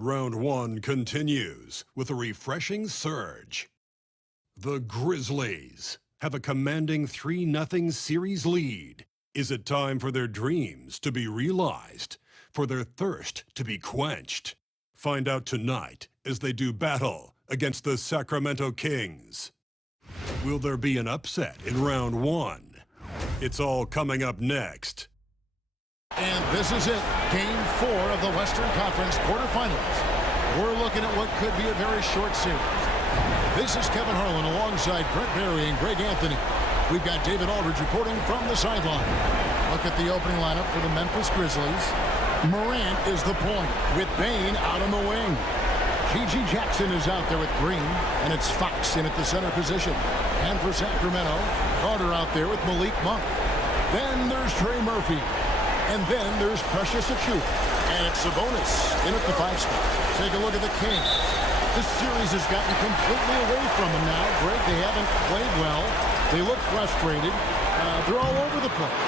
Round one continues with a refreshing surge. The Grizzlies have a commanding 3-0 series lead. Is it time for their dreams to be realized, for their thirst to be quenched? Find out tonight as they do battle against the Sacramento Kings. Will there be an upset in round one? It's all coming up next. And this is it, Game 4 of the Western Conference quarterfinals. We're looking at what could be a very short series. This is Kevin Harlan alongside Brent Barry and Greg Anthony. We've got David Aldridge reporting from the sideline. Look at the opening lineup for the Memphis Grizzlies. Morant is the point with Bane out on the wing. G.G. Jackson is out there with Green, and it's Fox in at the center position. And for Sacramento, Carter out there with Malik Monk. Then there's Trey Murphy. And then there's Precious Achiuwa. And it's Sabonis in at the 5 spot. Take a look at the Kings. This series has gotten completely away from them now. Greg, they haven't played well. They look frustrated. They're all over the place.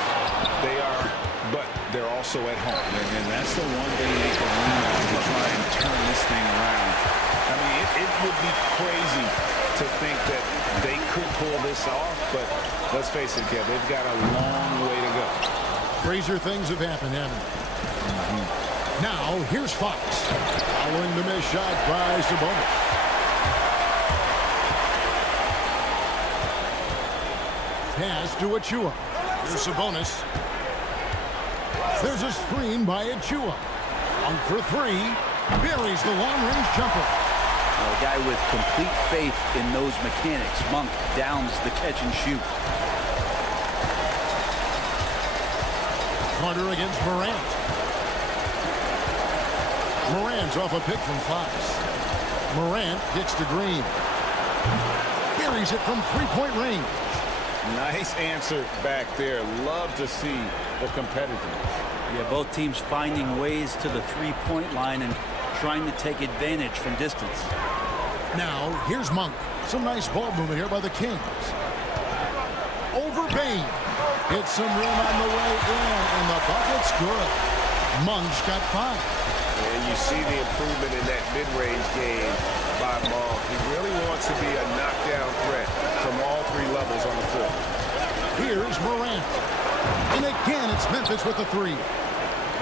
They are, but they're also at home. And that's the one thing they can lean on to try and turn this thing around. I mean, it would be crazy to think that they could pull this off, but let's face it, Kev, they've got a long way to go. Crazier things have happened, haven't they? Now, here's Fox. Following the missed shot by Sabonis. Pass to Achiuwa. Here's Sabonis. There's a screen by Achiuwa. On for 3. Buries the long-range jumper. A guy with complete faith in those mechanics. Monk downs the catch and shoot. Carter against Morant. Morant's off a pick from Fox. Morant kicks to Green. Buries it from three-point range. Nice answer back there. Love to see the competitiveness. Yeah, both teams finding ways to the three-point line and trying to take advantage from distance. Now, here's Monk. Some nice ball movement here by the Kings. Over Bane. Gets some rim on the way in, and the bucket's good. Monk's got 5. And you see the improvement in that mid-range game by Monk. He really wants to be a knockdown threat from all 3 levels on the floor. Here's Morant. And again, it's Memphis with the 3.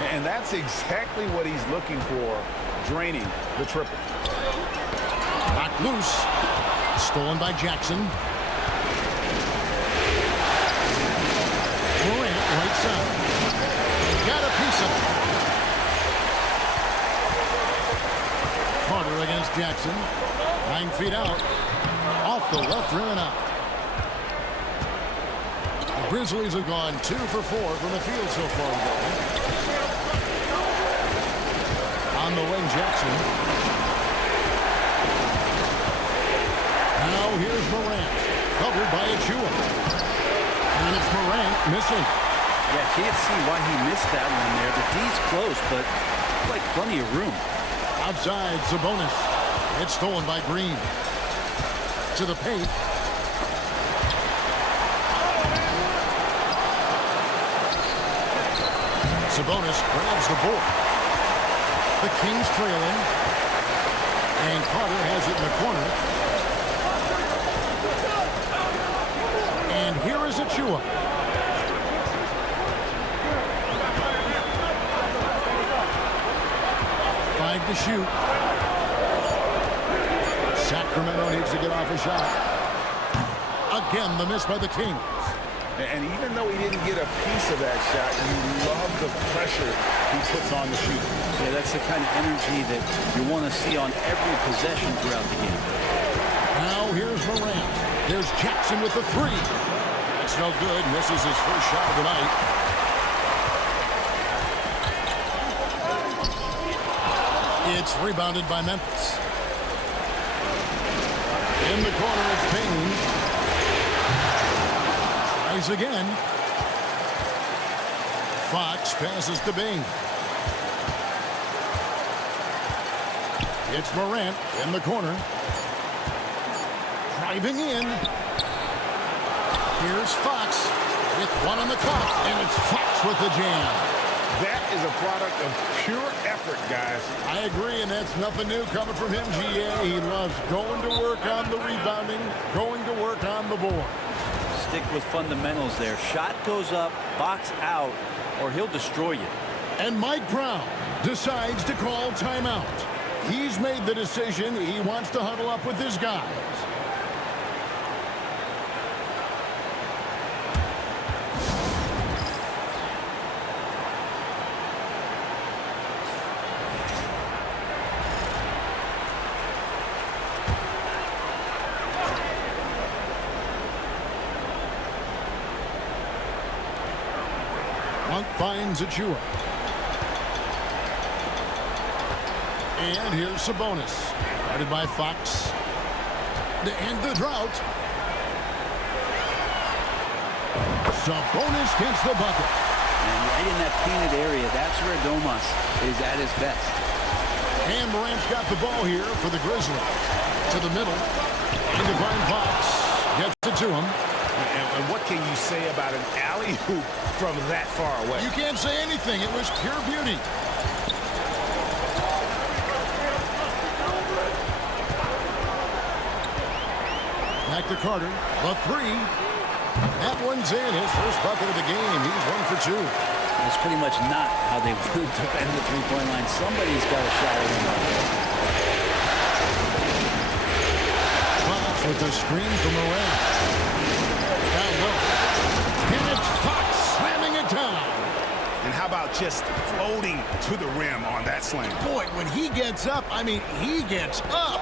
And that's exactly what he's looking for, draining the triple. Knocked loose. Stolen by Jackson. Morant, right side. Got a piece of it. Carter against Jackson. 9 feet out. Off the left rim and out. The Grizzlies have gone 2 for 4 from the field so far today. On the wing, Jackson. Now here's Morant. Covered by Achiuwa. And it's Morant missing. Yeah, can't see why he missed that one there. The D's close, but like plenty of room. Outside, Sabonis. It's stolen by Green. To the paint. Sabonis grabs the board. The Kings trailing. And Carter has it in the corner. And here is Achiuwa. To shoot. Sacramento needs to get off a shot. Again, the miss by the Kings. And even though he didn't get a piece of that shot, you love the pressure he puts on the shooter. Yeah, that's the kind of energy that you want to see on every possession throughout the game. Now here's Morant. There's Jackson with the 3. That's no good. Misses his first shot of the night. It's rebounded by Memphis. In the corner, it's Payne. Tries again. Fox passes to Bane. It's Morant in the corner. Driving in. Here's Fox with 1 on the clock, and it's Fox with the jam. That is a product of pure effort, guys. I agree, and that's nothing new coming from him, GA. He loves going to work on the rebounding, going to work on the board. Stick with fundamentals there. Shot goes up, box out, or he'll destroy you. And Mike Brown decides to call timeout. He's made the decision. He wants to huddle up with his guys. Monk finds Achua. And here's Sabonis. Guarded by Fox. To end the drought. Sabonis gets the bucket. And right in that painted area, that's where Domas is at his best. And Morant's got the ball here for the Grizzlies. To the middle. And Divine Fox gets it to him. And what can you say about an alley-oop from that far away? You can't say anything. It was pure beauty. Back to Carter. The three. That one's in. His first bucket of the game. He's 1 for 2. That's pretty much not how they would defend the three-point line. Somebody's got a shot at him. Fox with the screen from Morant. Down low. And it's Fox slamming it down. And how about just floating to the rim on that slam? Boy, when he gets up, I mean, he gets up.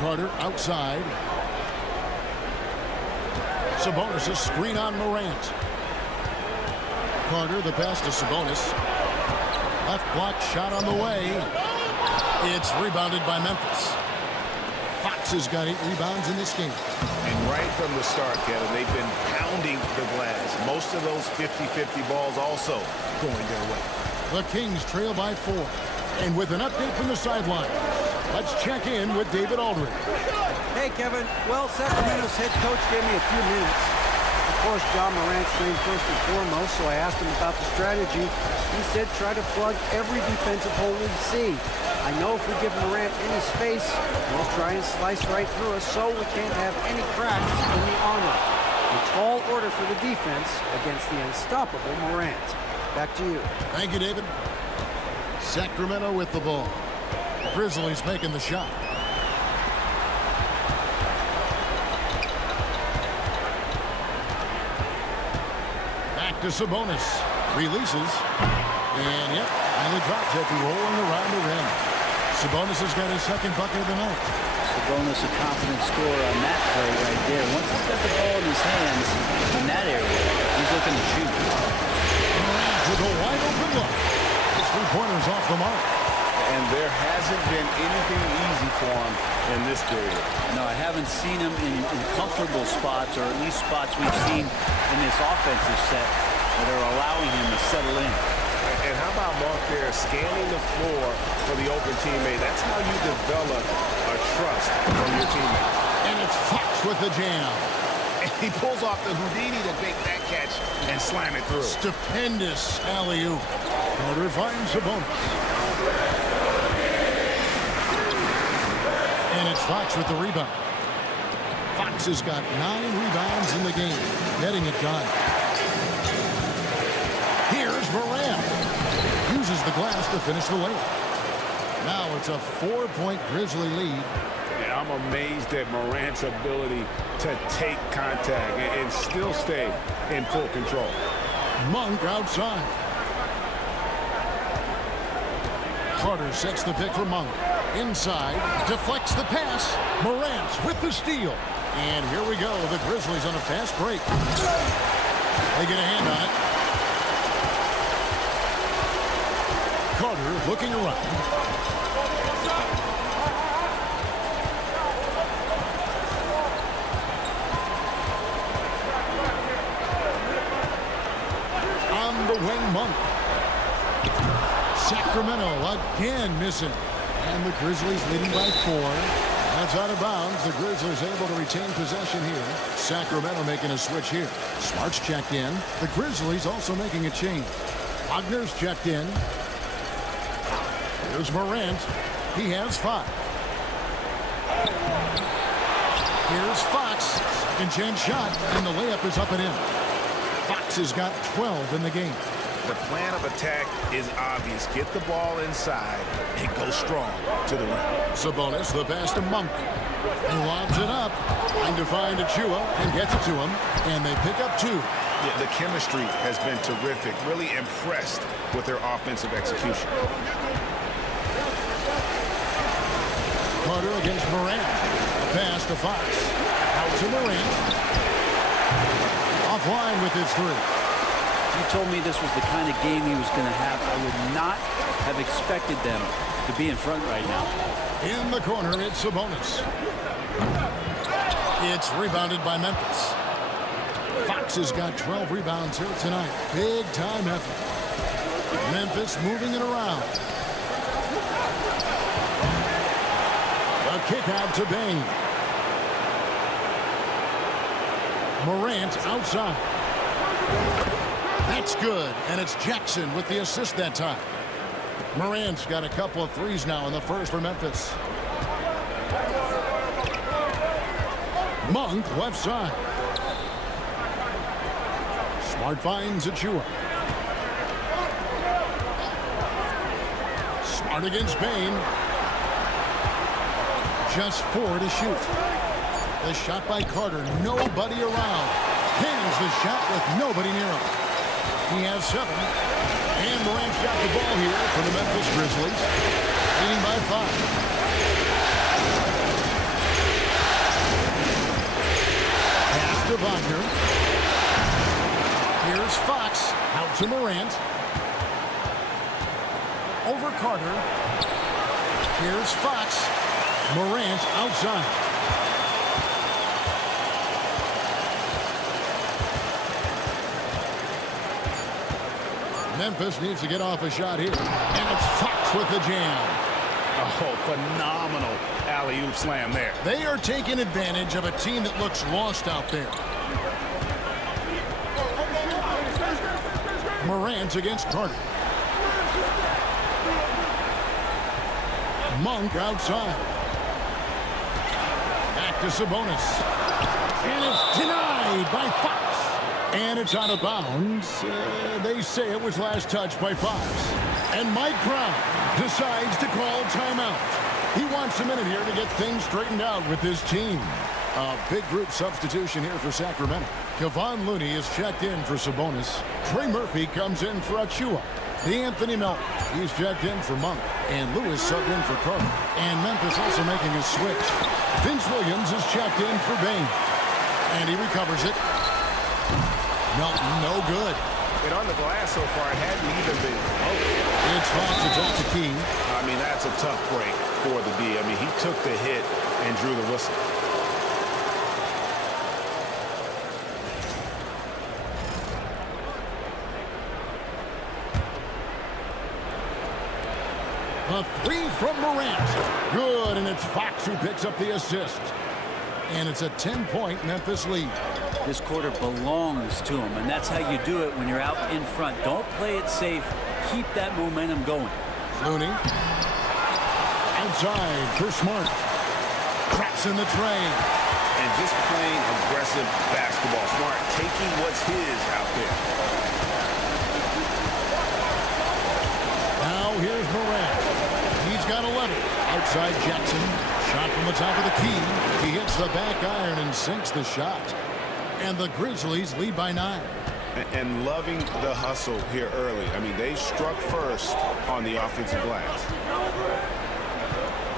Carter outside. Sabonis a screen on Morant. Carter the pass to Sabonis. Left block shot on the way. It's rebounded by Memphis. Fox has got 8 rebounds in this game. And right from the start, Kevin, they've been pounding the glass. Most of those 50-50 balls also going their way. The Kings trail by 4. And with an update from the sideline, let's check in with David Aldridge. Hey, Kevin. Well, Sacramento's head coach gave me a few minutes. Of course, John Morant's named first and foremost, so I asked him about the strategy. He said try to plug every defensive hole we see. I know if we give Morant any space, he'll try and slice right through us, so we can't have any cracks in the armor. A tall order for the defense against the unstoppable Morant. Back to you. Thank you, David. Sacramento with the ball. Grizzlies making the shot. Back to Sabonis. Releases. And, yep, finally drops it, rolling around the rim. Sabonis has got his second bucket of the night. Sabonis a confident scorer on that play right there. Once he's got the ball in his hands in that area, he's looking to shoot. Morant with a wide open look. His three-pointer's off the mark. And there hasn't been anything easy for him in this period. No, I haven't seen him in comfortable spots, or at least spots we've seen in this offensive set that are allowing him to settle in. And how about Mark there scanning the floor for the open teammate? That's how you develop a trust from your teammate. And it's Fox with the jam. And he pulls off the Houdini to make that catch and slam it through. Stupendous alley-oop. Carter finds Sabonis. And it's Fox with the rebound. Fox has got 9 rebounds in the game, getting it done. Here's Morant. Uses the glass to finish the layup. Now it's a 4-point Grizzly lead. Yeah, I'm amazed at Morant's ability to take contact and still stay in full control. Monk outside. Carter sets the pick for Monk. Inside, deflects the pass. Morant with the steal. And here we go. The Grizzlies on a fast break. They get a hand on it. Carter looking around. On the wing, Monk. Sacramento again missing. And the Grizzlies leading by 4. That's out of bounds. The Grizzlies able to retain possession here. Sacramento making a switch here. Smart's checked in. The Grizzlies also making a change. Wagner's checked in. Here's Morant. He has 5. Here's Fox. Second chance shot, and the layup is up and in. Fox has got 12 in the game. The plan of attack is obvious. Get the ball inside and go strong to the rim. Sabonis, the pass to Monk. He lobs it up. Trying to find Achua and gets it to him. And they pick up 2. Yeah, the chemistry has been terrific. Really impressed with their offensive execution. Carter against Morant. A pass to Fox. Out to Morant. Offline with his 3. If you told me this was the kind of game he was going to have, I would not have expected them to be in front right now. In the corner, it's Sabonis. It's rebounded by Memphis. Fox has got 12 rebounds here tonight. Big time effort. Memphis moving it around. A kick out to Bain. Morant outside. That's good, and it's Jackson with the assist that time. Morant's got a couple of threes now in the first for Memphis. Monk left side. Smart finds Achua. Smart against Bain. Just 4 to shoot. The shot by Carter, nobody around. Hangs the shot with nobody near him. He has 7. And Morant's got the ball here for the Memphis Grizzlies. Leading by 5. Pass to Wagner. Here's Fox. Out to Morant. Over Carter. Here's Fox. Morant outside. Memphis needs to get off a shot here. And it's Fox with the jam. Oh, phenomenal alley-oop slam there. They are taking advantage of a team that looks lost out there. Morant against Carter. Monk outside. Back to Sabonis. And it's denied by Fox. And it's out of bounds. They say it was last touched by Fox. And Mike Brown decides to call timeout. He wants a minute here to get things straightened out with his team. A big group substitution here for Sacramento. Kevon Looney is checked in for Sabonis. Trey Murphy comes in for Achua. D'Anthony Melton, he's checked in for Monk. And Lewis subbed in for Carter. And Memphis also making a switch. Vince Williams is checked in for Bain. And he recovers it. Melton, no good. And on the glass so far, it hadn't even been close. It's Fox atop the key. I mean, that's a tough break for the D. I mean, he took the hit and drew the whistle. A 3 from Morant. Good, and it's Fox who picks up the assist. And it's a 10-point Memphis lead. This quarter belongs to him, and that's how you do it when you're out in front. Don't play it safe. Keep that momentum going. Looney. Outside for Smart. Traps in the tray. And just playing aggressive basketball. Smart taking what's his out there. Now here's Morant. He's got 11. Outside Jackson. Shot from the top of the key. He hits the back iron and sinks the shot. And the Grizzlies lead by 9. And loving the hustle here early. I mean, they struck first on the offensive glass.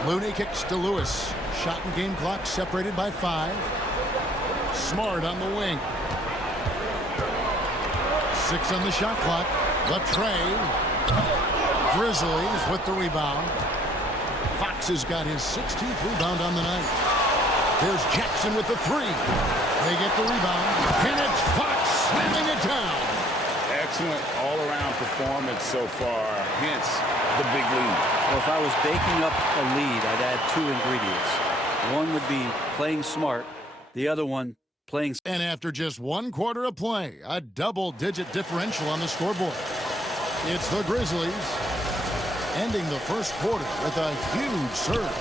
Looney kicks to Lewis. Shot and game clock separated by 5. Smart on the wing. 6 on the shot clock. The tray. Grizzlies with the rebound. Fox has got his 16th rebound on the night. There's Jackson with the 3. They get the rebound. And it's Fox slamming it down. Excellent all-around performance so far. Hence the big lead. Well, if I was baking up a lead, I'd add 2 ingredients. One would be playing smart, the other one playing. And after just 1 quarter of play, a double-digit differential on the scoreboard. It's the Grizzlies ending the first quarter with a huge surge.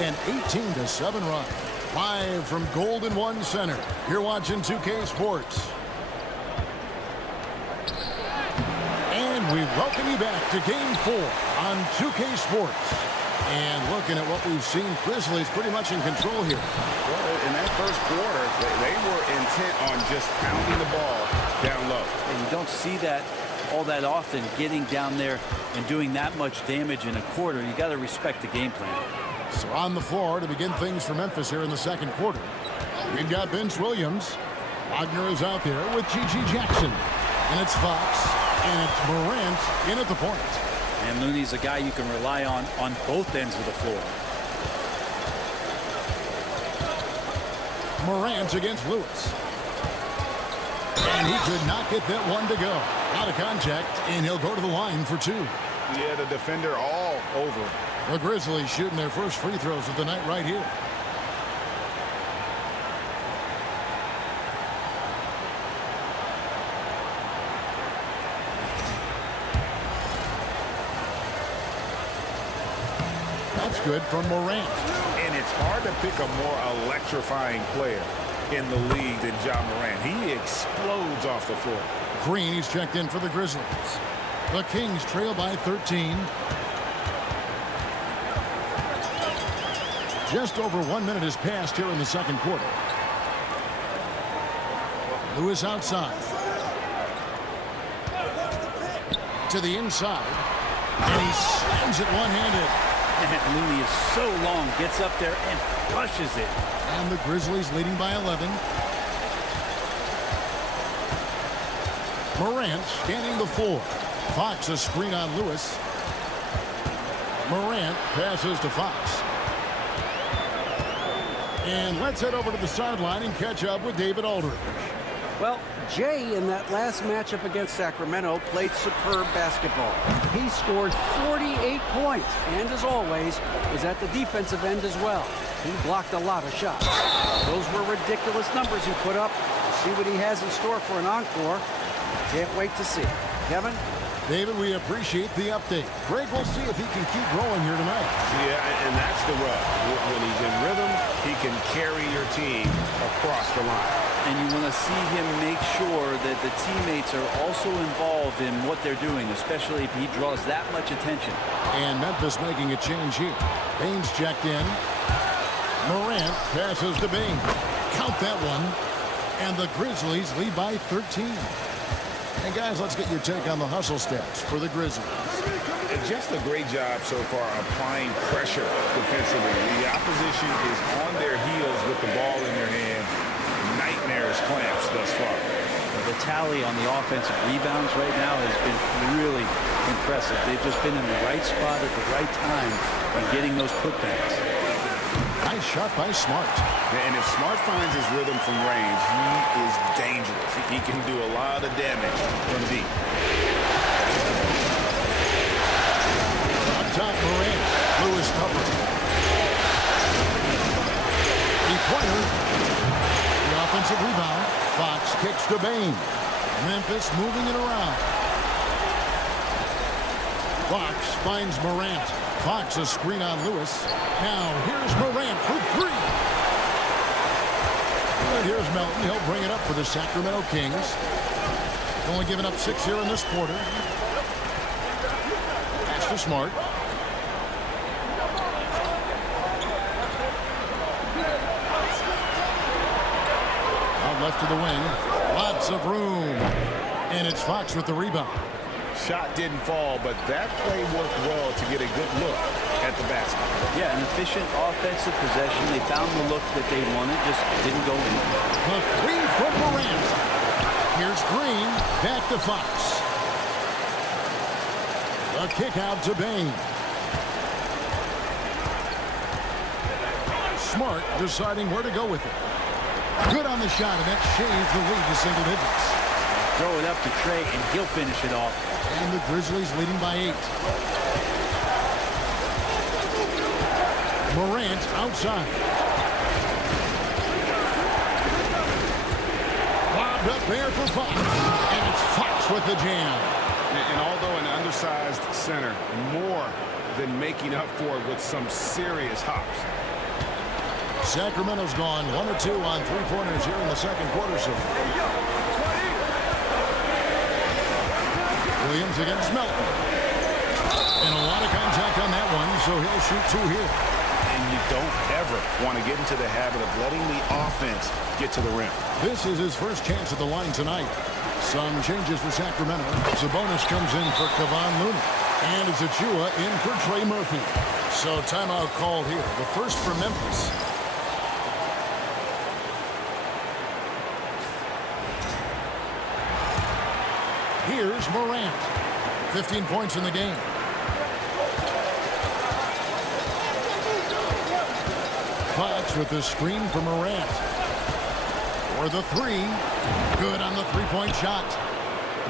An 18-7 run. Live from Golden One Center. You're watching 2K Sports. And we welcome you back to Game 4 on 2K Sports. And looking at what we've seen, Grizzlies pretty much in control here. Well, in that first quarter, they were intent on just pounding the ball down low. And you don't see that all that often, getting down there and doing that much damage in a quarter. You got to respect the game plan. So on the floor to begin things for Memphis here in the second quarter, we've got Vince Williams. Wagner is out there with G.G. Jackson. And it's Fox. And it's Morant in at the point. And Looney's a guy you can rely on both ends of the floor. Morant against Lewis. And he could not get that one to go. Out of contact, and he'll go to the line for 2. Yeah, the defender all over. The Grizzlies shooting their first free throws of the night right here. That's good from Morant. And it's hard to pick a more electrifying player in the league than John Morant. He explodes off the floor. Green, he's checked in for the Grizzlies. The Kings trail by 13. Just over 1 minute has passed here in the second quarter. Lewis outside. To the inside. And he slams it one-handed. And Looney is so long, gets up there and crushes it. And the Grizzlies leading by 11. Morant scanning the floor. Fox a screen on Lewis. Morant passes to Fox. And let's head over to the sideline and catch up with David Aldridge. Well, Jay in that last matchup against Sacramento played superb basketball. He scored 48 points and, as always, was at the defensive end as well. He blocked a lot of shots. Those were ridiculous numbers he put up. See what he has in store for an encore. Can't wait to see. Kevin? David, we appreciate the update. Greg, we'll see if he can keep growing here tonight. Yeah, and that's the rub. When he's in rhythm, he can carry your team across the line. And you want to see him make sure that the teammates are also involved in what they're doing, especially if he draws that much attention. And Memphis making a change here. Baines checked in. Morant passes to Baines. Count that one. And the Grizzlies lead by 13. And guys, let's get your take on the hustle stats for the Grizzlies. Just a great job so far applying pressure defensively. The opposition is on their heels with the ball in their hand. Nightmares clamps thus far. The tally on the offensive rebounds right now has been really impressive. They've just been in the right spot at the right time and getting those putbacks. Nice shot by Smart. And if Smart finds his rhythm from range, he is dangerous. He can do a lot of damage from deep. On top, Morant. Lewis covering. Three-pointer. The offensive rebound. Fox kicks to Baines. Memphis moving it around. Fox finds Morant. Fox a screen on Lewis. Now here's Morant for 3. And here's Melton. He'll bring it up for the Sacramento Kings. Only giving up 6 here in this quarter. Pass to Smart. Out left to the wing. Lots of room. And it's Fox with the rebound. Shot didn't fall, but that play worked well to get a good look at the basket. Yeah, an efficient offensive possession. They found the look that they wanted, just didn't go in. The 3 from Morant. Here's Green, back to Fox. The kick out to Baines. Smart deciding where to go with it. Good on the shot, and that shaves the lead to single digits. Throw it up to Trey, and he'll finish it off. And the Grizzlies leading by 8. Morant outside. up there for Fox. And it's Fox with the jam. And although an undersized center, more than making up for it with some serious hops. Sacramento's gone 1 of 2 on three-pointers here in the second quarter. So Williams against Melton. And a lot of contact on that one, so he'll shoot 2 here. And you don't ever want to get into the habit of letting the offense get to the rim. This is his first chance at the line tonight. Some changes for Sacramento. Sabonis comes in for Kevon Looney. And it's Achua in for Trey Murphy. So timeout called here. The first for Memphis. Here's Morant. 15 points in the game. Fox with the screen for Morant. For the 3. Good on the three-point shot.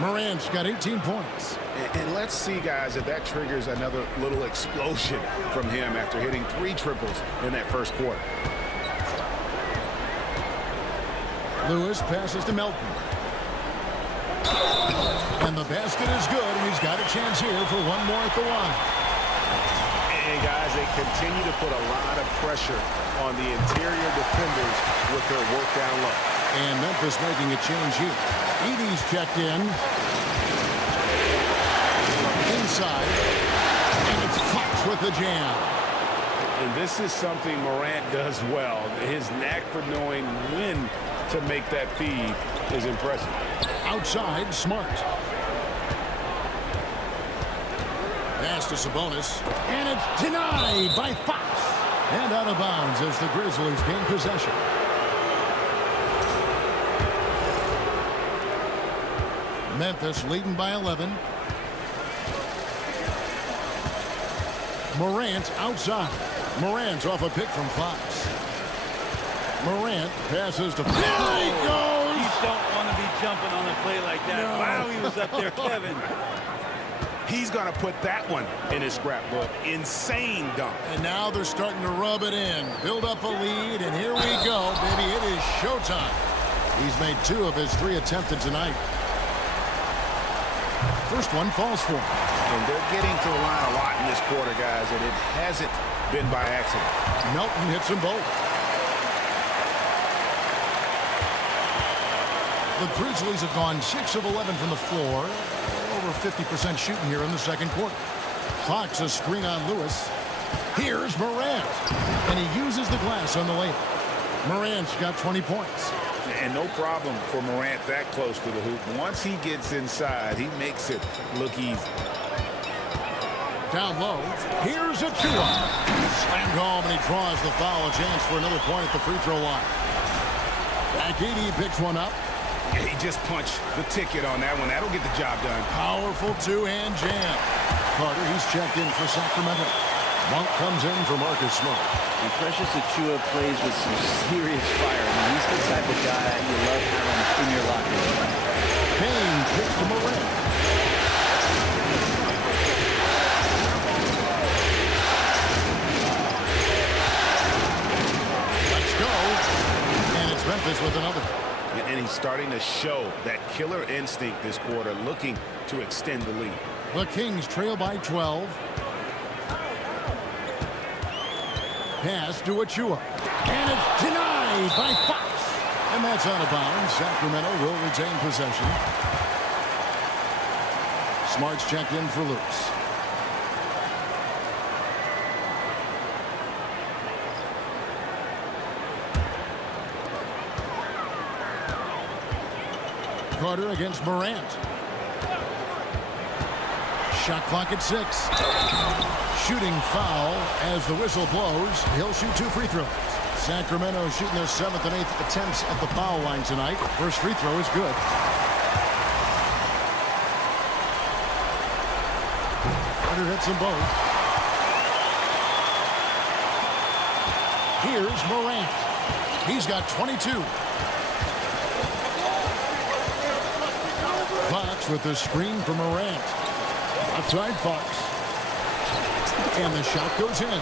Morant's got 18 points. And let's see, guys, if that triggers another little explosion from him after hitting 3 triples in that first quarter. Lewis passes to Melton. And the basket is good, and he's got a chance here for one more at the line. And, guys, they continue to put a lot of pressure on the interior defenders with their work down low. And Memphis making a change here. Edey's checked in. Inside. And it's Fox with the jam. And this is something Morant does well. His knack for knowing when to make that feed is impressive. Outside, Smart. Pass to Sabonis. And it's denied by Fox. And out of bounds as the Grizzlies gain possession. Memphis leading by 11. Morant outside. Morant's off a pick from Fox. Morant passes to... There he goes! You don't want to be jumping on a play like that. No. Wow, he was up there, Kevin. He's going to put that one in his scrapbook. Insane dunk. And now they're starting to rub it in. Build up a lead, and here we go, baby. It is showtime. He's made 2 of his 3 attempted tonight. First one falls for him. And they're getting to the line a lot in this quarter, guys, and it hasn't been by accident. Melton hits them both. The Grizzlies have gone 6 of 11 from the floor. Over 50% shooting here in the second quarter. Fox a screen on Lewis. Here's Morant. And he uses the glass on the layup. Morant's got 20 points. And no problem for Morant that close to the hoop. Once he gets inside, he makes it look easy. Down low. Here's Achua. Slammed home, and he draws the foul. A chance for another point at the free throw line. Edey picks one up. Yeah, he just punched the ticket on that one. That'll get the job done. Powerful two-hand jam. Carter, he's checked in for Sacramento. Monk comes in for Marcus Smart. And Precious Achua plays with some serious fire. I mean, he's the type of guy you love having in your locker room. Payne kicks to Morant. Let's go. And it's Memphis with another. And he's starting to show that killer instinct this quarter, looking to extend the lead. The Kings trail by 12. Pass to Achua. And it's denied by Fox. And that's out of bounds. Sacramento will retain possession. Smart's checked in for Lewis. Carter against Morant. Shot clock at 6. Shooting foul as the whistle blows. He'll shoot 2 free throws. Sacramento shooting their 7th and 8th attempts at the foul line tonight. First free throw is good. Carter hits them both. Here's Morant. He's got 22. Fox with the screen for Morant. Outside Fox. And the shot goes in.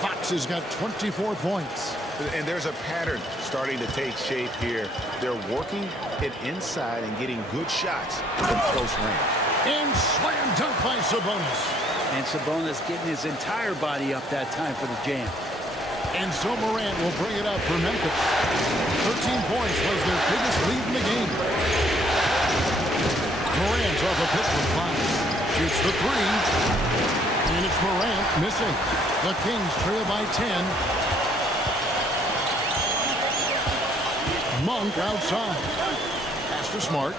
Fox has got 24 points. And there's a pattern starting to take shape here. They're working it inside and getting good shots from close range. And slam dunk by Sabonis. And Sabonis getting his entire body up that time for the jam. And so Morant will bring it up for Memphis. 13 points was their biggest lead in the game. Morant off a pistol fire. Shoots the three. And it's Morant missing. The Kings trail by 10. Monk outside. Pass to Smart.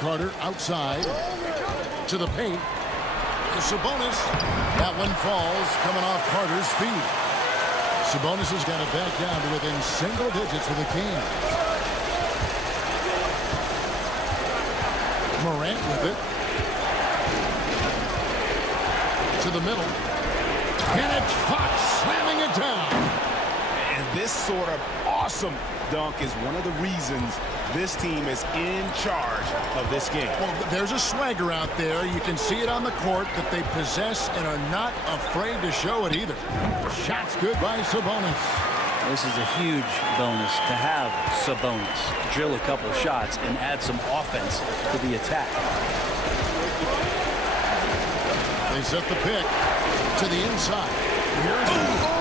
Carter outside. To the paint. Sabonis. That one falls, coming off Carter's feet. Sabonis has got it back down to within single digits for the Kings. Morant with it. To the middle. And it's Fox slamming it down. And this sort of awesome dunk is one of the reasons this team is in charge of this game. Well, there's a swagger out there. You can see it on the court that they possess and are not afraid to show it either. Shots good by Sabonis. This is a huge bonus to have Sabonis drill a couple shots and add some offense to the attack. They set the pick to the inside. Here's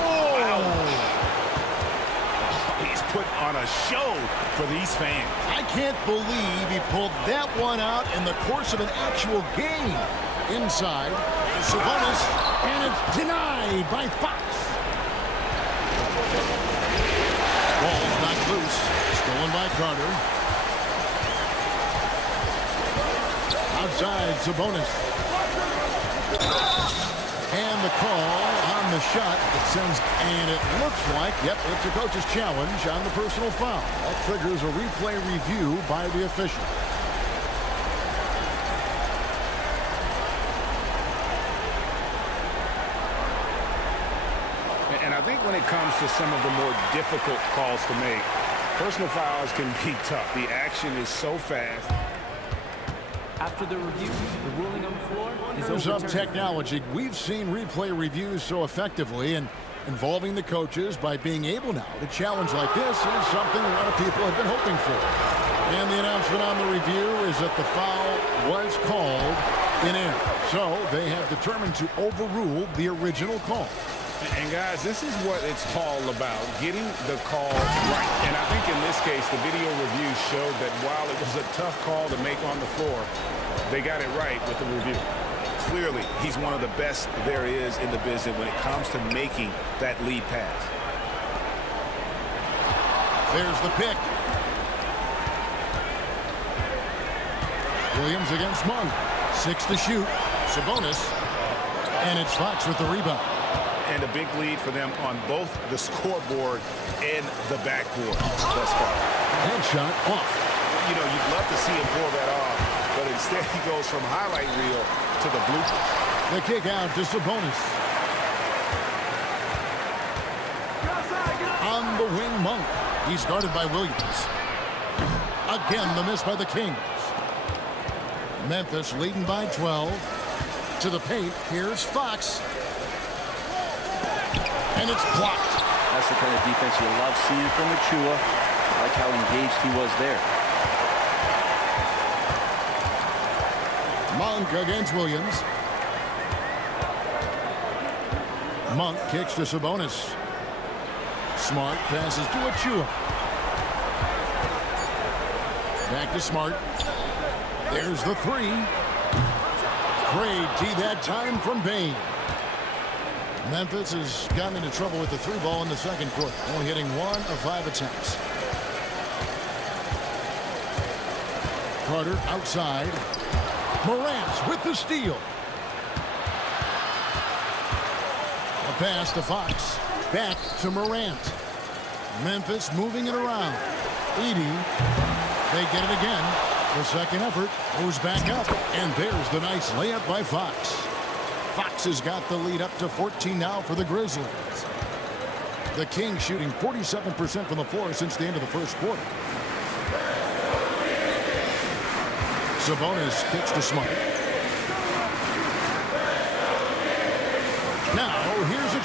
He's put on a show for these fans. I can't believe he pulled that one out in the course of an actual game. Inside, Sabonis, and it's denied by Fox. Ball's knocked loose, stolen by Carter. Outside, Sabonis. And the call on the shot. It sends, and it looks like, yep, it's a coach's challenge on the personal foul. That triggers a replay review by the official. And I think when it comes to some of the more difficult calls to make, personal fouls can be tough. The action is so fast. After the review, the ruling on the floor is Here's up overturned. technology. We've seen replay reviews so effectively, and involving the coaches by being able now to challenge like this is something a lot of people have been hoping for. And the announcement on the review is that the foul was called in error. So they have determined to overrule the original call. And guys, this is what it's all about, getting the call right. And I think in this case, the video review showed that while it was a tough call to make on the floor, they got it right with the review. Clearly, he's one of the best there is in the business when it comes to making that lead pass. There's the pick. Williams against Monk. 6 to shoot. Sabonis. And it's Fox with the rebound. And a big lead for them on both the scoreboard and the backboard thus far. Headshot off. You know, you'd love to see him pull that off, but instead he goes from highlight reel to the blooper. The kick out to Sabonis. On the wing, Monk. He's guarded by Williams. Again, the miss by the Kings. Memphis leading by 12. To the paint. Here's Fox. And it's blocked. That's the kind of defense you love seeing from Achua. I like how engaged he was there. Monk against Williams. Monk kicks to Sabonis. Smart passes to Achua. Back to Smart. There's the three. Great D that time from Bain. Memphis has gotten into trouble with the three ball in the second quarter, only hitting 1 of 5 attempts. Carter outside. Morant with the steal. A pass to Fox. Back to Morant. Memphis moving it around. Edey. They get it again. The second effort goes back up. And there's the nice layup by Fox. Fox has got the lead up to 14 now for the Grizzlies. The Kings shooting 47% from the floor since the end of the first quarter. Sabonis kicks to Smart.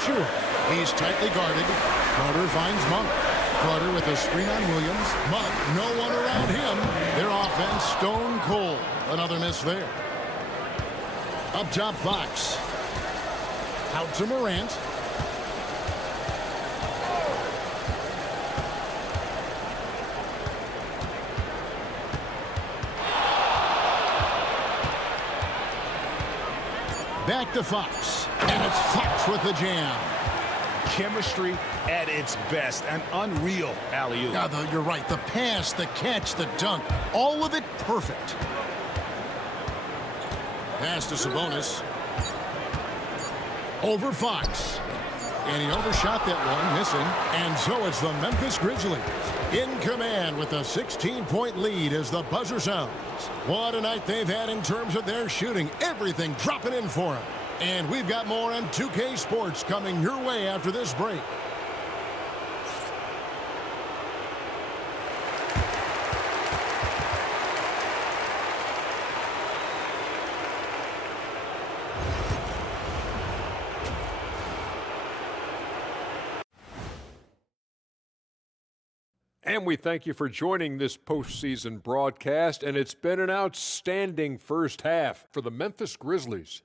Achua. He's tightly guarded. Carter finds Monk. Carter with a screen on Williams. Monk, no one around him. Their offense stone cold. Another miss there. Up top, Fox. Out to Morant. Back to Fox. And it's Fox with the jam. Chemistry at its best. An unreal alley-oop. Yeah, you're right. The pass, the catch, the dunk. All of it perfect. Pass to Sabonis. Over Fox. And he overshot that one, missing. And so it's the Memphis Grizzlies in command with a 16-point lead as the buzzer sounds. What a night they've had in terms of their shooting. Everything dropping in for them. And we've got more on 2K Sports coming your way after this break. And we thank you for joining this postseason broadcast, and it's been an outstanding first half for the Memphis Grizzlies.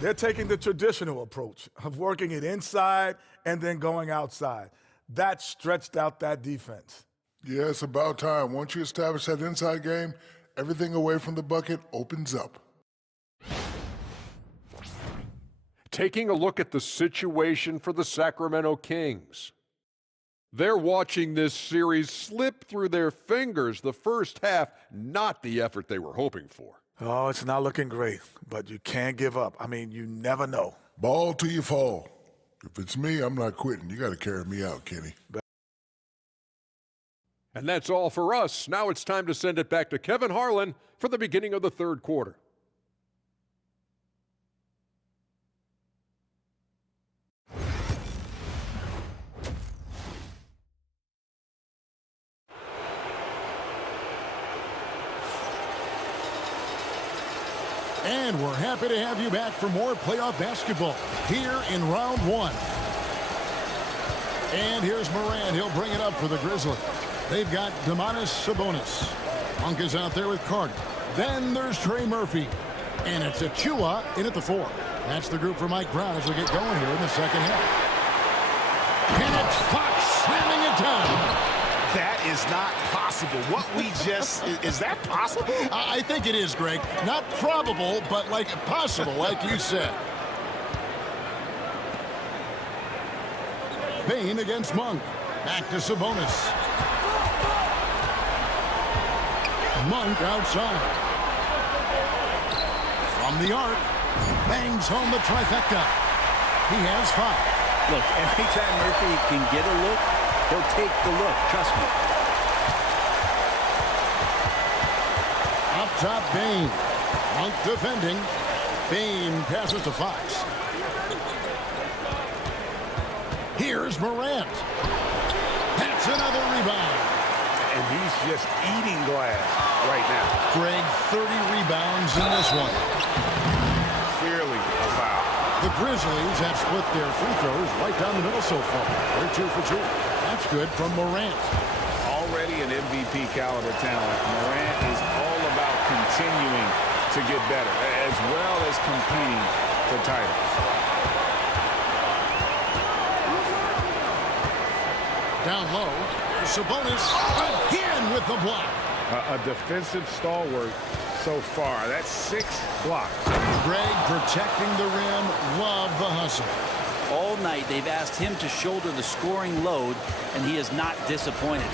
They're taking the traditional approach of working it inside and then going outside. That stretched out that defense. Yeah, it's about time. Once you establish that inside game, everything away from the bucket opens up. Taking a look at the situation for the Sacramento Kings. They're watching this series slip through their fingers. The first half, not the effort they were hoping for. Oh, it's not looking great, but you can't give up. I mean, you never know. Ball till you fall. If it's me, I'm not quitting. You got to carry me out, Kenny. And that's all for us. Now it's time to send it back to Kevin Harlan for the beginning of the third quarter. And we're happy to have you back for more playoff basketball here in round one. And here's Morant. He'll bring it up for the Grizzlies. They've got Domantas Sabonis. Monk is out there with Carter. Then there's Trey Murphy. And it's Achua in at the 4. That's the group for Mike Brown as we get going here in the second half. And it's Fox slamming it down. That is not possible. What we just, is that possible? I think it is, Greg. Not probable, but like possible, like you said. Payne against Monk. Back to Sabonis. Monk outside. From the arc. Bangs home the trifecta. He has 5. Look, every time Murphy can get a look, he'll take the look. Trust me. Up top, Bane. Monk defending. Bane passes to Fox. Here's Morant. That's another rebound. And he's just eating glass right now. Greg, 30 rebounds in this one. Clearly a foul. The Grizzlies have split their free throws right down the middle so far. They're 2 for 2. That's good from Morant. Already an MVP caliber talent, Morant is all about continuing to get better, as well as competing for titles. Down low, Sabonis again with the block. A defensive stalwart so far. That's 6 blocks. Greg protecting the rim. Love the hustle. All night they've asked him to shoulder the scoring load, and he is not disappointed.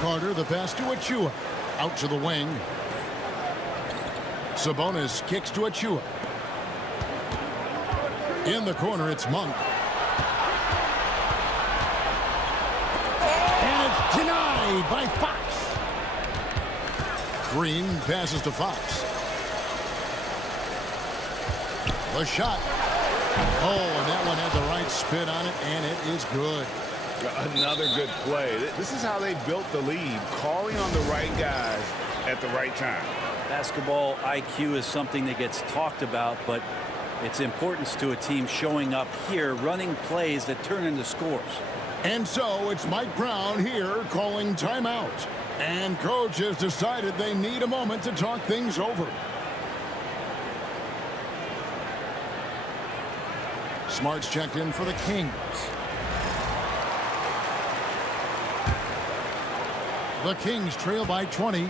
Carter, the pass to Achua. Out to the wing. Sabonis kicks to Achua. In the corner, it's Monk. And it's denied by Fox. Green passes to Fox. The shot. Oh, and that one had the right spin on it, and it is good. Another good play. This is how they built the lead, calling on the right guys at the right time. Basketball IQ is something that gets talked about, but its importance to a team showing up here, running plays that turn into scores. And so it's Mike Brown here calling timeout. And coach has decided they need a moment to talk things over. Smart's checked in for the Kings. The Kings trail by 20.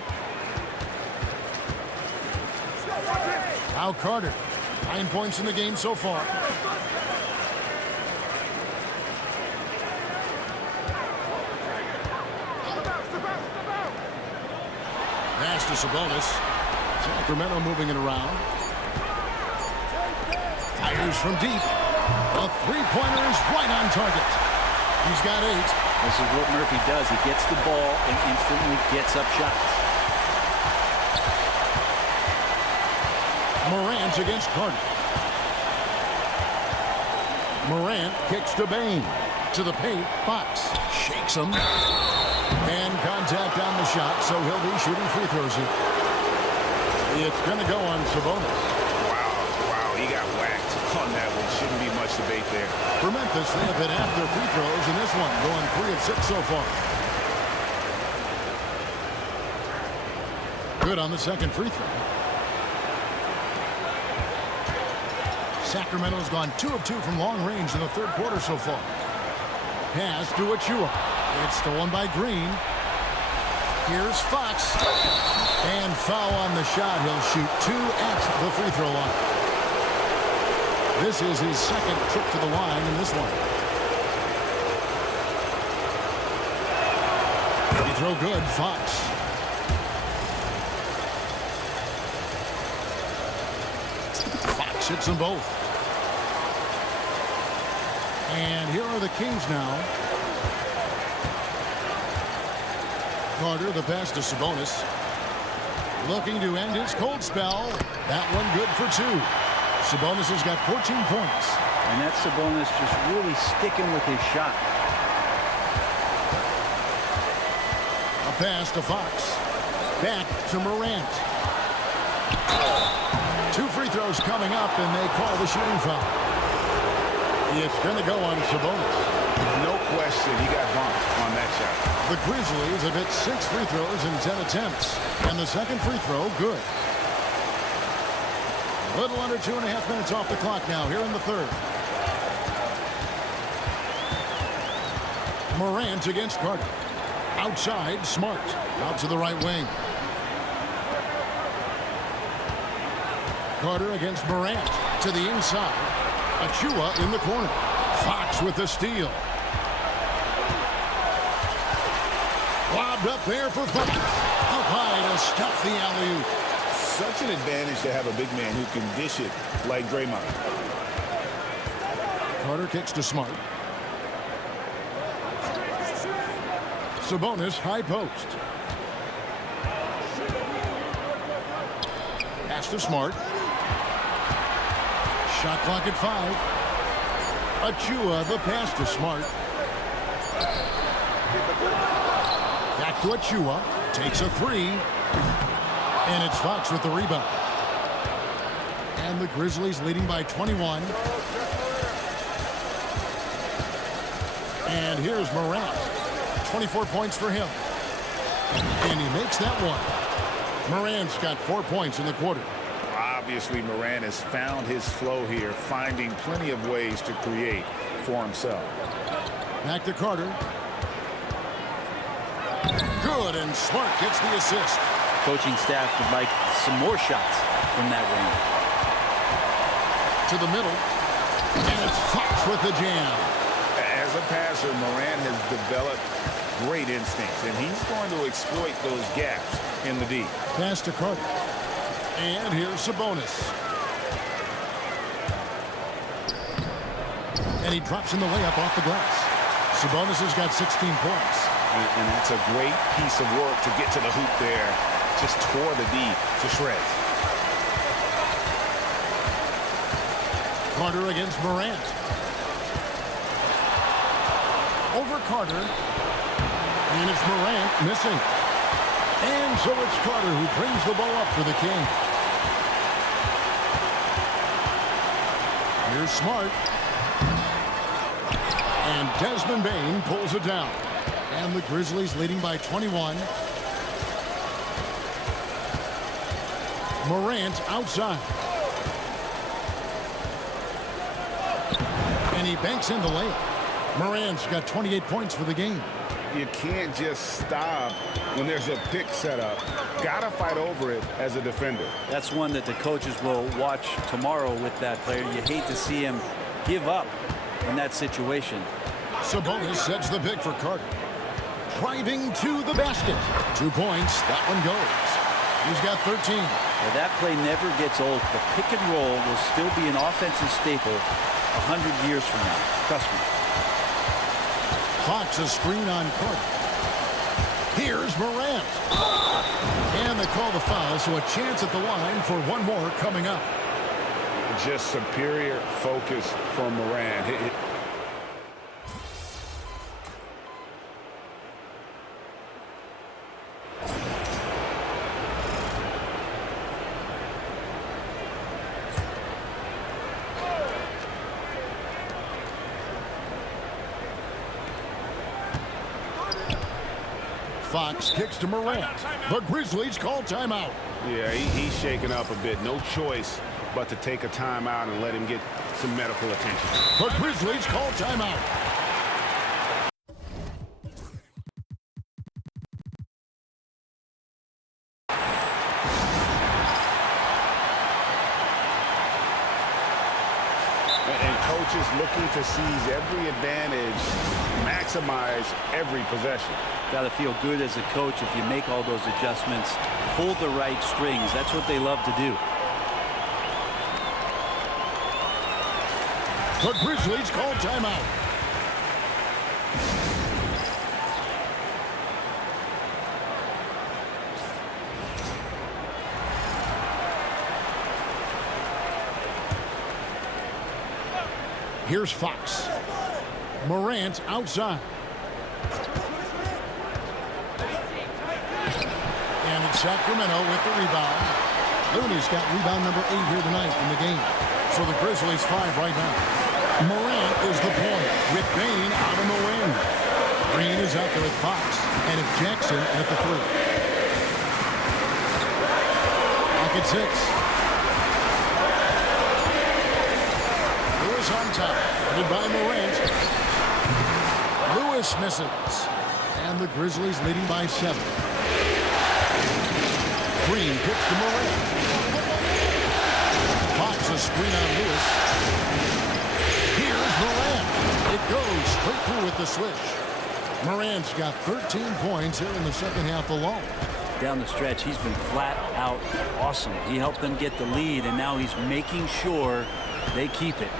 Now Carter. 9 points in the game so far. Pass to Sabonis. Sacramento moving it around. Fires from deep. A three-pointer is right on target. He's got 8. This is what Murphy does. He gets the ball and instantly gets up shots. Morant against Carter. Morant kicks to Bain. To the paint, Fox shakes him. And contact on the shot, so he'll be shooting free throws here. It's going to go on Sabonis. Wow, he got whacked on that one. Shouldn't be much debate there. For Memphis, they have hit half their free throws in this one, going 3 of 6 so far. Good on the second free throw. Sacramento's gone 2 of 2 from long range in the third quarter so far. Pass to Achua. It's stolen by Green. Here's Fox. And foul on the shot. He'll shoot 2 at the free throw line. This is his second trip to the line in this one. Free throw good, Fox. Fox hits them both. And here are the Kings now. Carter, the pass to Sabonis. Looking to end his cold spell. That one good for 2. Sabonis has got 14 points. And that's Sabonis just really sticking with his shot. A pass to Fox. Back to Morant. 2 free throws coming up, and they call the shooting foul. It's going to go on Sabonis. No question, he got bumped on that shot. The Grizzlies have hit 6 free throws in 10 attempts. And the second free throw, good. A little under 2.5 minutes off the clock now here in the third. Morant against Carter. Outside, Smart. Out to the right wing. Carter against Morant. To the inside. Achua in the corner. Fox with the steal. Lobbed up there for Fox. Up high to stuff the alley-oop. Such an advantage to have a big man who can dish it like Draymond. Carter kicks to Smart. Sabonis high post. Pass to Smart. Shot clock at 5. Achua the pass to Smart. Back to Achua. Takes a 3. And it's Fox with the rebound. And the Grizzlies leading by 21. And here's Morant. 24 points for him. And he makes that one. Morant's got 4 points in the quarter. Obviously, Morant has found his flow here, finding plenty of ways to create for himself. Back to Carter. Good, and Smart gets the assist. Coaching staff would like some more shots from that range. To the middle. And it's Fox with the jam. As a passer, Morant has developed great instincts, and he's going to exploit those gaps in the D. Pass to Carter. And here's Sabonis. And he drops in the layup off the glass. Sabonis has got 16 points. And that's a great piece of work to get to the hoop there. Just tore the D to shreds. Carter against Morant. Over Carter. And it's Morant missing. And so it's Carter who brings the ball up for the Kings. Here's Smart. And Desmond Bane pulls it down. And the Grizzlies leading by 21. Morant outside. And he banks in the layup. Morant's got 28 points for the game. You can't just stop when there's a pick set up. Gotta fight over it as a defender. That's one that the coaches will watch tomorrow with that player. You hate to see him give up in that situation. Sabonis sets the pick for Carter. Driving to the basket. 2 points. That one goes. He's got 13. Now that play never gets old. The pick and roll will still be an offensive staple 100 years from now. Trust me. Fox a screen on Carter. Here's Morant. And they call the foul, so a chance at the line for one more coming up. Just superior focus from Morant. Fox kicks to Morant. The Grizzlies call timeout. Yeah, he's shaking up a bit. No choice but to take a timeout and let him get some medical attention. The Grizzlies call timeout. And coaches looking to seize every advantage, maximize every possession. Got to feel good as a coach if you make all those adjustments. Pull the right strings. That's what they love to do. The Grizzlies call timeout. Here's Fox. Morant outside. And it's Sacramento with the rebound. Looney's got rebound number 8 here tonight in the game. So the Grizzlies 5 right now. Morant is the point with Bane out on the wing. Green is out there with Fox. And it's Jackson at the 3. Pocket 6. Lewis on top. Headed by Morant. Lewis misses. And the Grizzlies leading by 7. Green kicks to Morant. Fox a screen on Lewis. Here's Morant. It goes straight through with the switch. Morant's got 13 points here in the second half alone. Down the stretch, he's been flat out awesome. He helped them get the lead, and now he's making sure they keep it.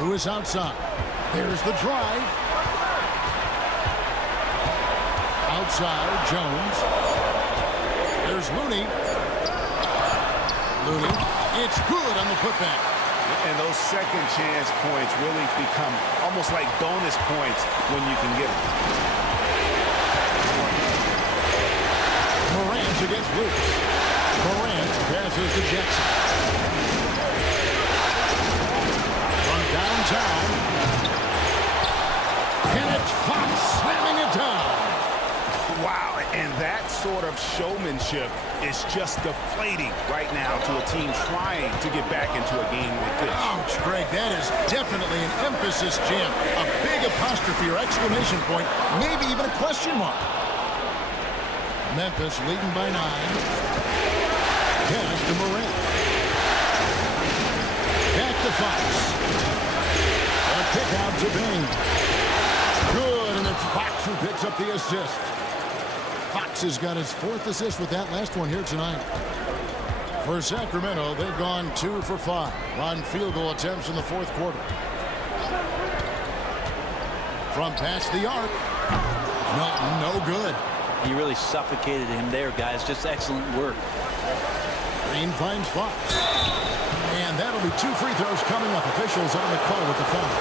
Lewis outside. There's the drive. Outside, Jones. There's Looney. Looney. It's good on the putback. And those second chance points really become almost like bonus points when you can get them. Morant against Lewis. Morant passes to Jackson. From downtown. And it's Fox slamming it down. Wow, and that sort of showmanship is just deflating right now to a team trying to get back into a game like this. Ouch, Greg, that is definitely an emphasis jam. A big apostrophe or exclamation point, maybe even a question mark. Memphis leading by 9. Pass to Morant. Back to Fox. A kick out to Bane. Good, and it's Fox who picks up the assist. Fox has got his 4th assist with that last one here tonight. For Sacramento, they've gone 2 for 5 on field goal attempts in the 4th quarter. From past the arc. No good. He really suffocated him there, guys. Just excellent work. Green finds Fox. And that'll be 2 free throws coming up. Officials on the call with the foul.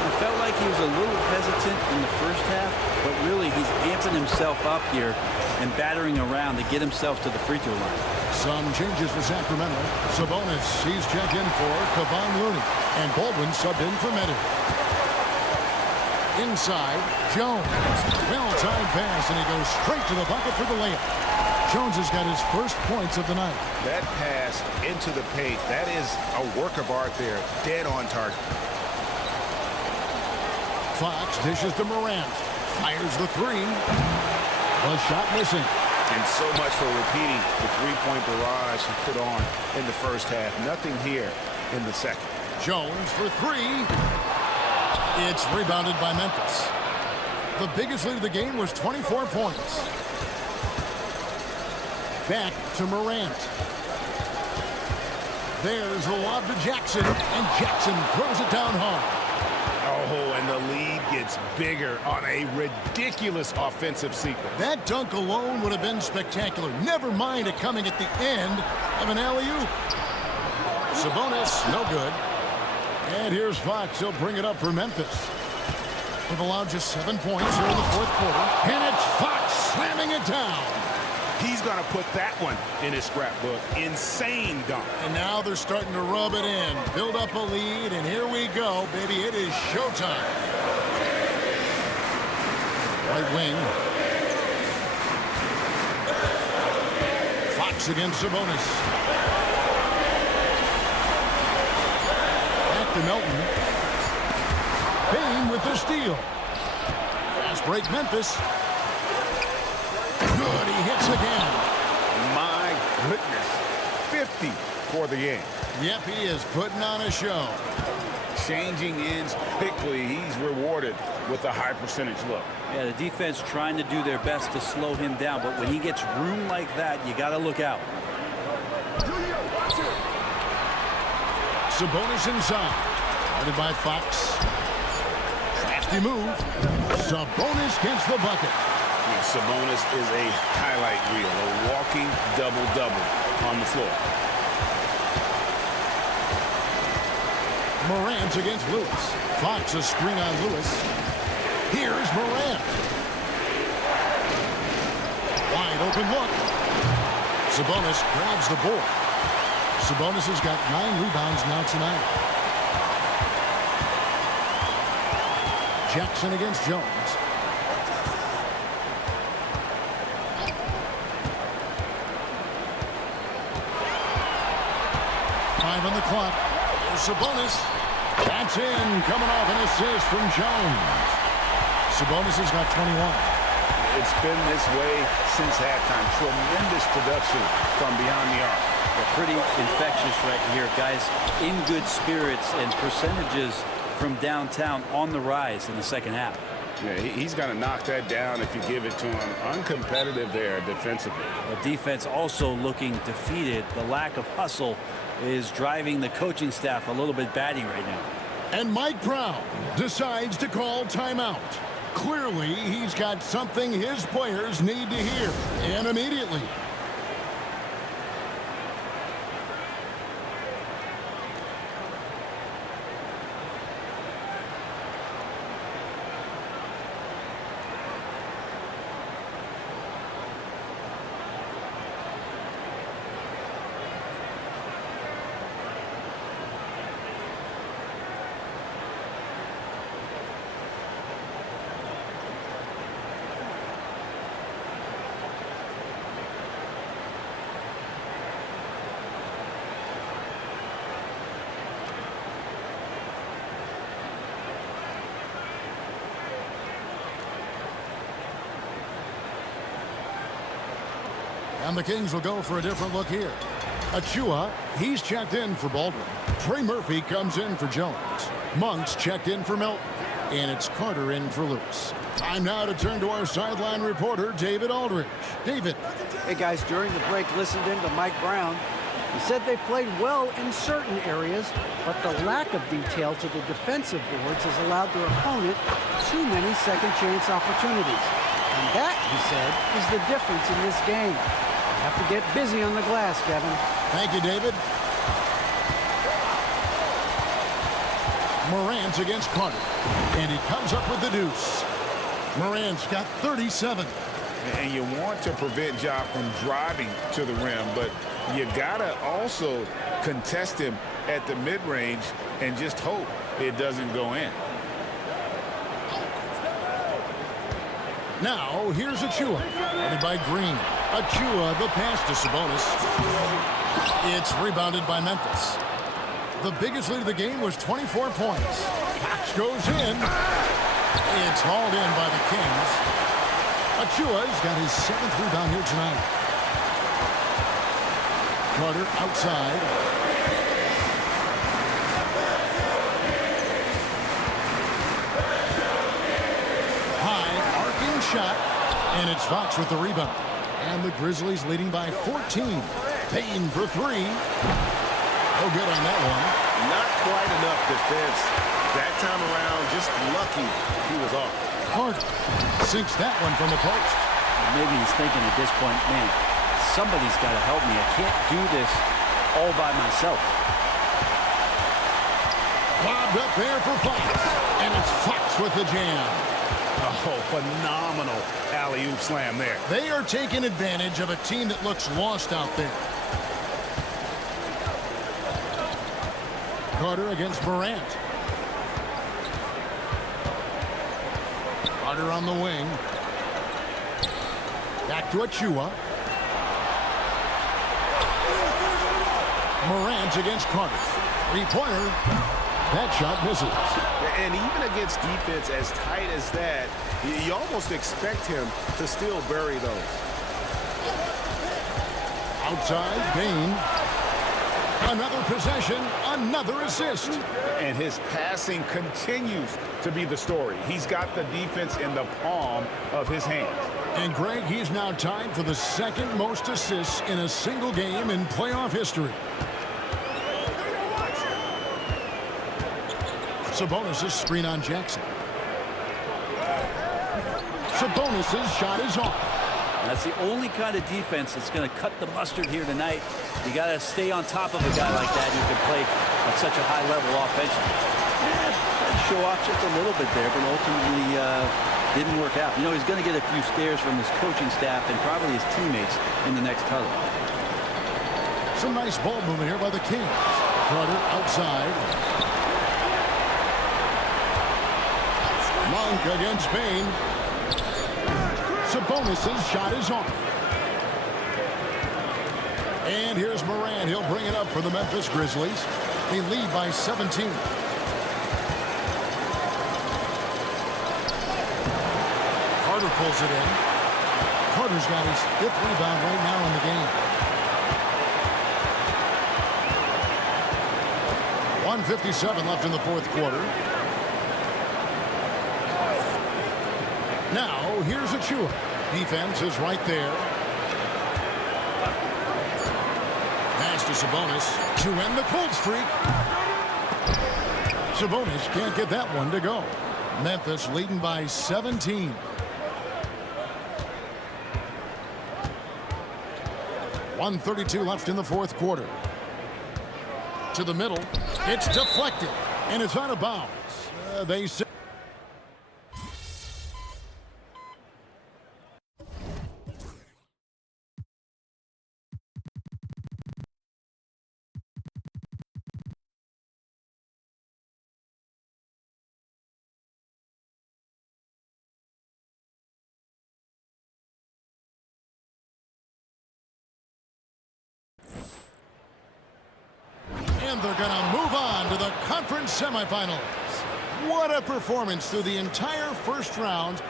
It felt like like he was a little hesitant in the first half, but really he's amping himself up here and battering around to get himself to the free throw line. Some changes for Sacramento. Sabonis, he's checked in for Kevon Looney. And Baldwin subbed in for Meadow. Inside, Jones. Well-timed pass, and he goes straight to the bucket for the layup. Jones has got his first points of the night. That pass into the paint, that is a work of art there. Dead on target. Fox dishes to Morant. Fires the three. A shot missing. And so much for repeating the three-point barrage he put on in the first half. Nothing here in the second. Jones for three. It's rebounded by Memphis. The biggest lead of the game was 24 points. Back to Morant. There's the lob to Jackson, and Jackson throws it down hard. Oh, and the lead gets bigger on a ridiculous offensive sequence. That dunk alone would have been spectacular. Never mind it coming at the end of an alley-oop. Sabonis, no good. And here's Fox. He'll bring it up for Memphis. They've allowed just 7 points here in the fourth quarter. And it's Fox slamming it down. He's going to put that one in his scrapbook. Insane dunk. And now they're starting to rub it in. Build up a lead, and here we go, baby. It is showtime. Right wing. Fox against Sabonis. Back to Melton. Bain with the steal. Fast break Memphis. Good, he hits again. My goodness. 50 for the game. Yep, he is putting on a show. Changing ends quickly. He's rewarded with a high percentage look. Yeah, the defense trying to do their best to slow him down, but when he gets room like that, you got to look out. Sabonis inside. Guarded by Fox. Crafty move. Sabonis gets the bucket. Yeah, Sabonis is a highlight reel, a walking double-double on the floor. Morant against Lewis. Fox a screen on Lewis. Here's Morant. Wide open look. Sabonis grabs the board. Sabonis has got 9 rebounds now tonight. Jackson against Jones. On the clock. Here's Sabonis. That's in. Coming off an assist from Jones. Sabonis has got 21. It's been this way since halftime. Tremendous production from beyond the arc. They're pretty infectious right here. Guys in good spirits and percentages from downtown on the rise in the second half. Yeah, he's going to knock that down if you give it to him. Uncompetitive there defensively. The defense also looking defeated. The lack of hustle is driving the coaching staff a little bit batty right now. And Mike Brown decides to call timeout. Clearly, he's got something his players need to hear, and immediately. And the Kings will go for a different look here. Achua, he's checked in for Baldwin. Trey Murphy comes in for Jones. Monk's checked in for Melton. And it's Carter in for Lewis. Time now to turn to our sideline reporter, David Aldridge. David. Hey, guys, during the break, listened in to Mike Brown. He said they've played well in certain areas, but the lack of detail to the defensive boards has allowed their opponent too many second-chance opportunities. And that, he said, is the difference in this game. You have to get busy on the glass, Kevin. Thank you, David. Morant against Carter. And he comes up with the deuce. Morant's got 37. And you want to prevent Ja from driving to the rim, but you gotta also contest him at the mid-range and just hope it doesn't go in. Now, here's Achua, guarded by Green. Achua, the pass to Sabonis. It's rebounded by Memphis. The biggest lead of the game was 24 points. Fox goes in. It's hauled in by the Kings. Achua's got his 7th rebound here tonight. Carter outside. High arcing shot, and it's Fox with the rebound. And the Grizzlies leading by 14. Payne for 3. No good on that one. Not quite enough defense. That time around, just lucky he was off. Carter sinks that one from the post. Maybe he's thinking at this point, man, somebody's got to help me. I can't do this all by myself. Lobbed up there for Fox. And it's Fox with the jam. Oh, phenomenal alley-oop slam there. They are taking advantage of a team that looks lost out there. Carter against Morant. Carter on the wing. Back to Achua. Morant against Carter. Three-pointer. That shot misses. And even against defense as tight as that, you almost expect him to still bury those. Outside, Payne. Another possession, another assist. And his passing continues to be the story. He's got the defense in the palm of his hand. And Greg, he's now tied for the 2nd most assists in a single game in playoff history. Sabonis' screen on Jackson. Sabonis' shot is off. That's the only kind of defense that's going to cut the mustard here tonight. You got to stay on top of a guy like that who can play at such a high level offensively. Show off just a little bit there, but ultimately didn't work out. You know, he's going to get a few stares from his coaching staff and probably his teammates in the next huddle. Some nice ball movement here by the Kings. Carter outside. Monk against Payne. Sabonis' shot is off. And here's Morant. He'll bring it up for the Memphis Grizzlies. They lead by 17. Carter pulls it in. Carter's got his 5th rebound right now in the game. 1:57 left in the 4th quarter. Now, here's Achua. Defense is right there. Pass to Sabonis to end the cold streak. Sabonis can't get that one to go. Memphis leading by 17. .132 left in the 4th quarter. To the middle. It's deflected. And it's out of bounds. They say. And they're going to move on to the conference semifinals. What a performance through the entire first round.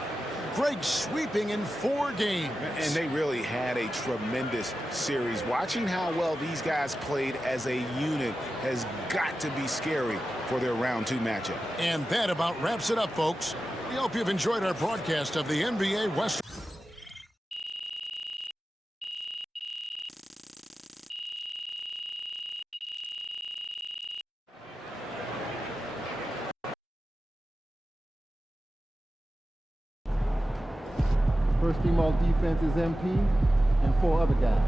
Greg sweeping in 4 games. And they really had a tremendous series. Watching how well these guys played as a unit has got to be scary for their round 2 matchup. And that about wraps it up, folks. We hope you've enjoyed our broadcast of the NBA West. First team all defense is MP and 4 other guys.